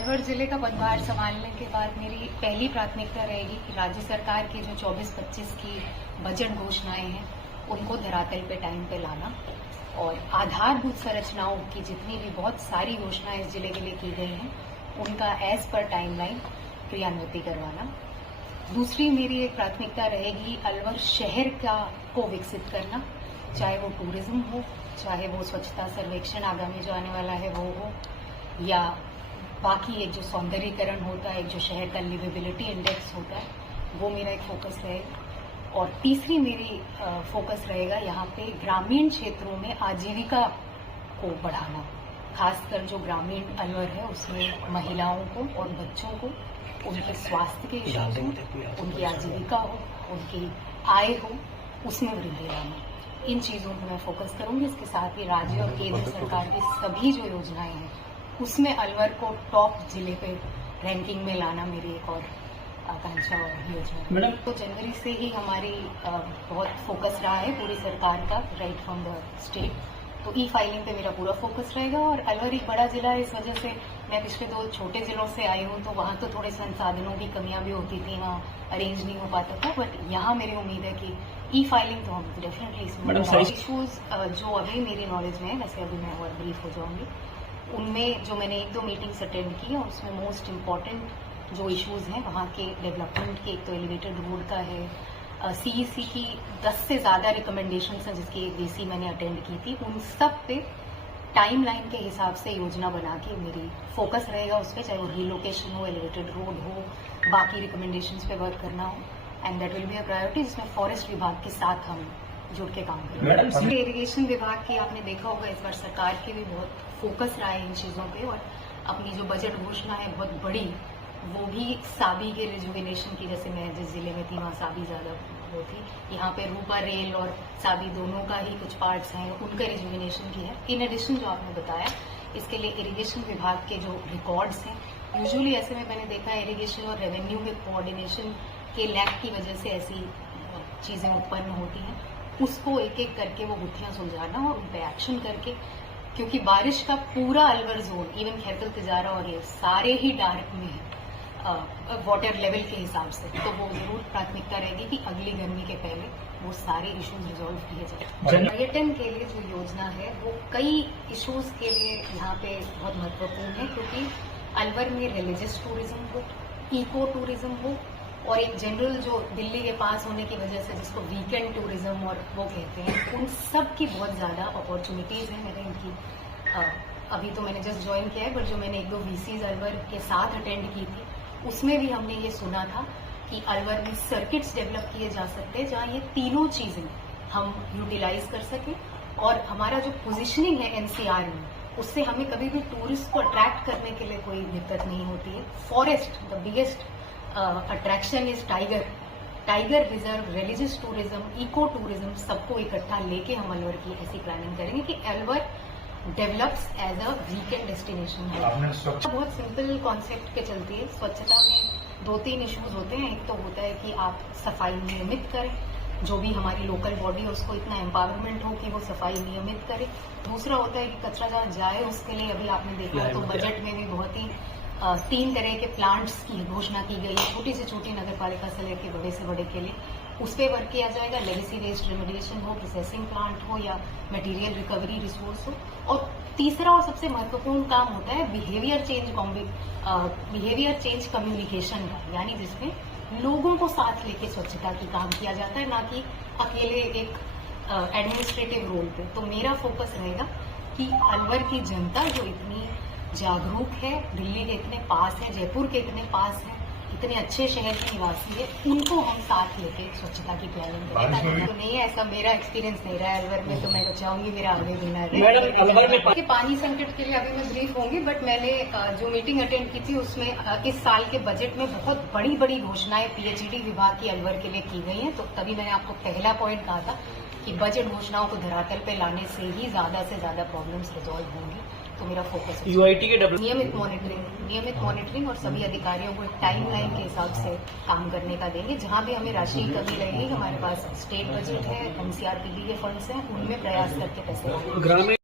अलवर जिले का पदभार संभालने के बाद मेरी पहली प्राथमिकता रहेगी कि राज्य सरकार की जो 24-25 की बजट घोषणाएं हैं उनको धरातल पे टाइम पे लाना और आधारभूत संरचनाओं की जितनी भी बहुत सारी घोषणाएं इस जिले के लिए की गई हैं उनका एज पर टाइमलाइन क्रियान्वित करवाना। दूसरी मेरी एक प्राथमिकता रहेगी अलवर शहर को विकसित करना, चाहे वो टूरिज्म हो, चाहे वो स्वच्छता सर्वेक्षण आगामी जो आने वाला है वो हो, या बाकी एक जो सौंदर्यीकरण होता है, एक जो शहर का लिवेबिलिटी इंडेक्स होता है, वो मेरा एक फोकस रहेगा। और तीसरी मेरी फोकस रहेगा यहाँ पे ग्रामीण क्षेत्रों में आजीविका को बढ़ाना, खासकर जो ग्रामीण अलवर है उसमें महिलाओं को और बच्चों को उनके स्वास्थ्य के हिसाब से उनकी आजीविका हो, उनकी आय हो, उसमें वृद्धि लाना। इन चीज़ों पर मैं फोकस करूंगी। इसके साथ ही राज्य और केंद्र सरकार की सभी जो योजनाएं हैं उसमें अलवर को टॉप जिले पे रैंकिंग में लाना मेरी एक और आकांक्षा और योजना है। तो जनवरी से ही हमारी बहुत फोकस रहा है पूरी सरकार का, राइट फ्रॉम द स्टेट। तो ई फाइलिंग पे मेरा पूरा फोकस रहेगा। और अलवर एक बड़ा जिला है, इस वजह से मैं पिछले 2 छोटे जिलों से आई हूँ, तो वहाँ तो थोड़े संसाधनों की कमियां भी होती थी, वहाँ अरेंज नहीं हो पाता था। बट यहाँ मेरी उम्मीद है कि ई फाइलिंग तो हम डेफिनेटली इसमें इशूज जो अभी मेरी नॉलेज में है, वैसे अभी मैं और ब्रीफ हो जाऊंगी, उनमें जो मैंने 1-2 मीटिंग्स अटेंड की है उसमें मोस्ट इम्पॉर्टेंट जो इश्यूज हैं वहाँ के डेवलपमेंट के, एक तो एलिवेटेड रोड का है, सीईसी की 10 से ज़्यादा रिकमेंडेशंस हैं जिसकी वीसी मैंने अटेंड की थी, उन सब पे टाइमलाइन के हिसाब से योजना बना के मेरी फोकस रहेगा उस पर, चाहे वो रिलोकेशन हो, एलिवेटेड रोड हो, बाकी रिकमेंडेशंस पे वर्क करना हो, and that will be a priority जिसमें फॉरेस्ट विभाग के साथ हम जुड़ के काम करेंगे। इरिगेशन विभाग की आपने देखा होगा इस बार सरकार की भी बहुत फोकस रहा है इन चीज़ों पे, और अपनी जो बजट घोषणा है बहुत बड़ी, वो भी साबी के रिजुविनेशन की, जैसे मैं जिस जिले में थी वहाँ साबी ज़्यादा वो थी, यहाँ पे रूपा रेल और साबी दोनों का ही कुछ पार्ट्स हैं, उनका रिजुविनेशन की है। इन एडिशन जो आपने बताया, इसके लिए इरिगेशन विभाग के जो रिकॉर्ड्स हैं, यूजुअली ऐसे में मैंने देखा है इरिगेशन और रेवेन्यू के कोऑर्डिनेशन के लैक की वजह से ऐसी चीज़ें उत्पन्न होती हैं, उसको एक एक करके वो गुत्थियां सुलझाना और उन पर एक्शन करके, क्योंकि बारिश का पूरा अलवर जोन, इवन खैरतल तिजारा और ये सारे ही डार्क में है वाटर लेवल के हिसाब से, तो वो जरूर प्राथमिकता रहेगी कि अगली गर्मी के पहले वो सारे इश्यूज रिजॉल्व किए जाए। पर्यटन के लिए जो योजना है वो कई इश्यूज के लिए यहाँ पे बहुत महत्वपूर्ण है, क्योंकि अलवर में रिलीजियस टूरिज्म हो, इको टूरिज्म हो, और एक जनरल जो दिल्ली के पास होने की वजह से जिसको वीकेंड टूरिज्म और वो कहते हैं, उन सब की बहुत ज़्यादा अपॉर्चुनिटीज़ हैं। मैंने इनकी अभी तो मैंने जस्ट ज्वाइन किया है, बट जो मैंने 1-2 वीसीज अलवर के साथ अटेंड की थी उसमें भी हमने ये सुना था कि अलवर में सर्किट्स डेवलप किए जा सकते हैं जहाँ ये तीनों चीज़ें हम यूटिलाइज कर सकें, और हमारा जो पोजिशनिंग है एनसीआर में, उससे हमें कभी भी टूरिस्ट को अट्रैक्ट करने के लिए कोई दिक्कत नहीं होती है। Forest, the biggest attraction is tiger reserve, religious tourism, eco tourism, सबको इकट्ठा लेके हम अलवर की ऐसी प्लानिंग करेंगे कि Alwar develops as a weekend destination है। बहुत सिंपल कॉन्सेप्ट के चलती है। स्वच्छता में 2-3 इश्यूज होते हैं। एक तो होता है कि आप सफाई नियमित करें, जो भी हमारी लोकल बॉडी है उसको इतना एम्पावरमेंट हो कि वो सफाई नियमित करे। दूसरा होता है कि कचरा जहाँ जाए उसके लिए अभी आपने देखा तो बजट में भी बहुत ही 3 तरह के प्लांट्स की घोषणा की गई है, छोटी से छोटी नगर पालिका से लेकर बड़े से बड़े के लिए। उस पर वर्क किया जाएगा। लेगेसी वेस्ट रेमेडिएशन हो, प्रोसेसिंग प्लांट हो, या मटेरियल रिकवरी रिसोर्स हो। और तीसरा और सबसे महत्वपूर्ण काम होता है बिहेवियर चेंज कम्युनिकेशन का, यानी जिसमें लोगों को साथ लेके स्वच्छता की काम किया जाता है, ना कि अकेले एक एडमिनिस्ट्रेटिव रोल पे। तो मेरा फोकस रहेगा कि अलवर की जनता जो इतनी जागरूक है, दिल्ली के इतने पास है, जयपुर के इतने पास है, इतने अच्छे शहर के निवासी है, उनको हम साथ लेके स्वच्छता की प्लानिंग करें। तो नहीं है, ऐसा मेरा एक्सपीरियंस नहीं रहा है अलवर में, तो मैं तो चाहूंगी मेरा आगे देना है। पानी संकट के लिए अभी मैं ब्रीफ होंगी, बट मैंने जो मीटिंग अटेंड की थी उसमें इस साल के बजट में बहुत बड़ी बड़ी घोषणाएं पीएचईडी विभाग की अलवर के लिए की गई हैं। तो तभी मैंने आपको पहला पॉइंट कहा था कि बजट घोषणाओं को धरातल पे लाने से ही ज्यादा से ज्यादा प्रॉब्लम्स रिजॉल्व होंगी। तो मेरा फोकस यूआईटी के नियमित मॉनिटरिंग और सभी अधिकारियों को एक टाइमलाइन के हिसाब से काम करने का देंगे। जहां भी हमें राशि की कमी रहेगी, हमारे पास स्टेट बजट है, एनसीआरपीबी के फंड्स हैं, उनमें प्रयास करके पैसे